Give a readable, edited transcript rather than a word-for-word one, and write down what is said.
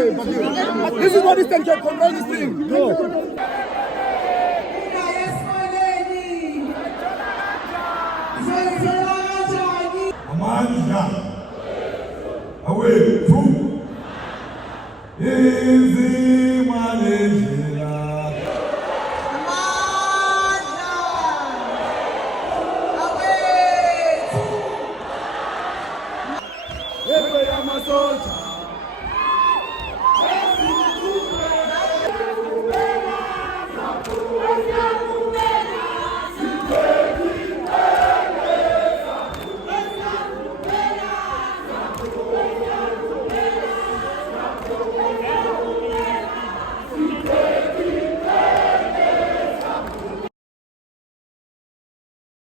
This is what this thing can control this thing. No. Away, two. Easy managing. I'm a soldier.